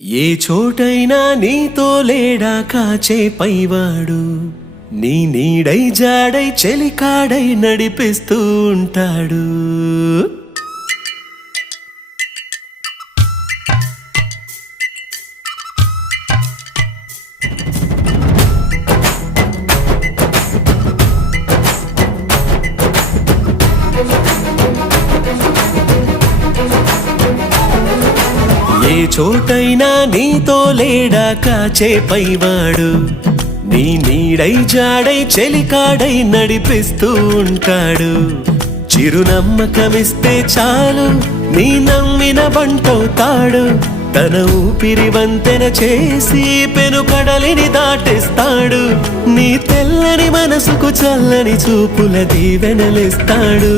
ఏ చోటైనా నీతో లేడా కాచే పైవాడు, నీ నీడై జాడై చెలికాడై నడిపిస్తూ ఉంటాడు. ఏ చోటైనా నీతో లేడా కాచే పైవాడు, నీ నీడై జాడై చెలికాడై నడిపిస్తూ ఉంటాడు. చిరునమ్మకమిస్తే చాలు నీ నమ్మిన బంటవుతాడు. తన ఊపిరి వంతెన చేసి పెను కడలిని దాటిస్తాడు. నీ తెల్లని మనసుకు చల్లని చూపుల దీవెనలిస్తాడు.